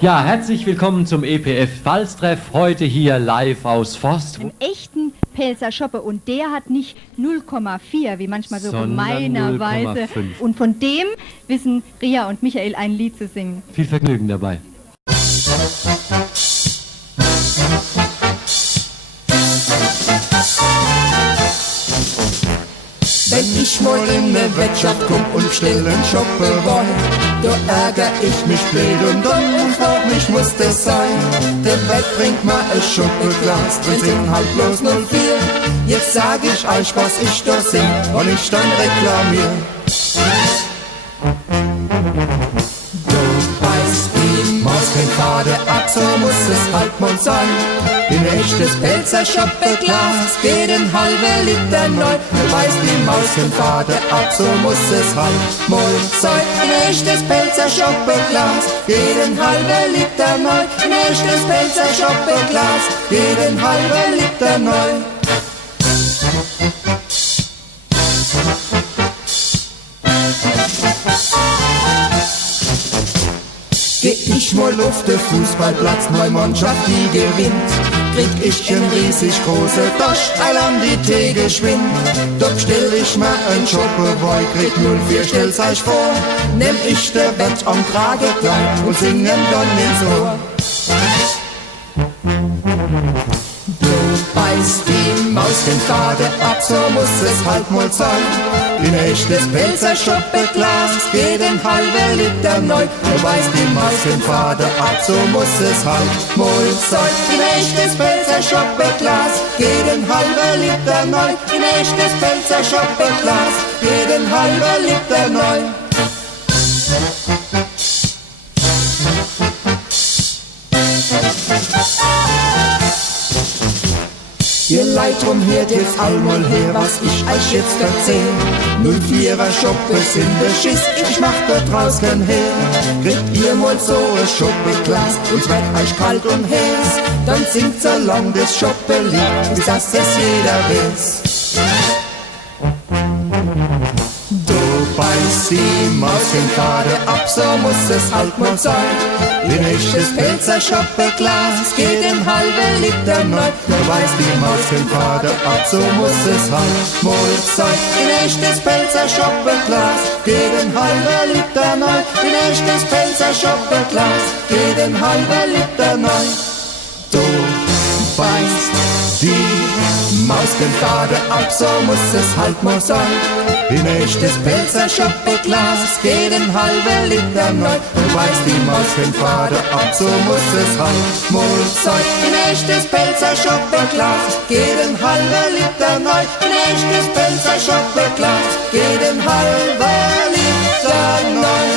Ja, herzlich willkommen zum EPF Pfalz-Treff, heute hier live aus Forst. Einen echten Pelzer Schoppe und der hat nicht 0,4, wie manchmal so Sondern gemeinerweise. 0,5. Und von dem wissen Ria und Michael ein Lied zu singen. Viel Vergnügen dabei. Wenn ich mal in ne Wirtschaft komm und stell en Schoppe woll, da ärger ich mich blöd und dumm und frag mich, muss das sein? Der Welt bringt mal ein Schoppeglas, drin sind halt bloß 04. Jetzt sag ich euch, was ich da sing und ich dann reklamier. Du weißt, die Maus kein Fade ab, so muss es halt mal sein. Ein echtes Pelzer Schoppeglas geht ein halber Liter neu. Du weißt, die Maus kein Fade ab, so muss es halt mal sein. Ein echtes Pelzer Schoppeglas geht ein halber Liter neu. Ein echtes Pelzer Schoppeglas geht ein halber Liter neu. Geh ich mal auf den Fußballplatz, meine Mannschaft die gewinnt, krieg ich en riesig große Tasche, all an die Tee geschwind. Doch stell ich mir ein Schoppeboy, krieg 04, stell's euch vor, nehm ich der Bett am Krage klein und singen dann ins Ohr. Du beißt die Maus den Faden ab, so muss es halt mal sein. Ein echtes Pelzer Schoppeglas geht ein halber Liter neu. Du weißt, die Maus den Faden ab, so muss es halt mal sein. Ein echtes Pelzer Schoppeglas geht ein halber Liter neu. Ein echtes Pelzer Schoppeglas geht ein halber Liter neu. Ihr Leid drum hört jetzt allmal her, was ich euch jetzt erzähl. 04er Schoppe sind der Schiss, ich mach dort raus kein Hehl. Kriegt ihr mal so ein Schoppeglas und wird euch kalt und heiß, dann singt so lang das Schoppelied, bis das es jeder weiß. Du beißt die Maus den Faden ab, so muss es halt mal sein. Ein echtes Pelzer Schoppeglas geht ein halber Liter neu. Du weißt, die Maus den Faden ab, so muss es halt mal sein. Ein echtes Pelzer Schoppeglas geht ein halber Liter neu. Ein echtes Pelzer Schoppeglas geht ein halber Liter neu. Du beißt die Maus den Faden ab, so muss es halt mal sein. Ein echtes Pelzer Schoppeglas geht ein halber Liter neu. Du weißt, die Maus den Faden ab, so muss es halt mal sein. Ein echtes Pelzer Schoppeglas geht ein halber Liter neu. Ein echtes Pelzer Schoppeglas geht ein halber Liter neu.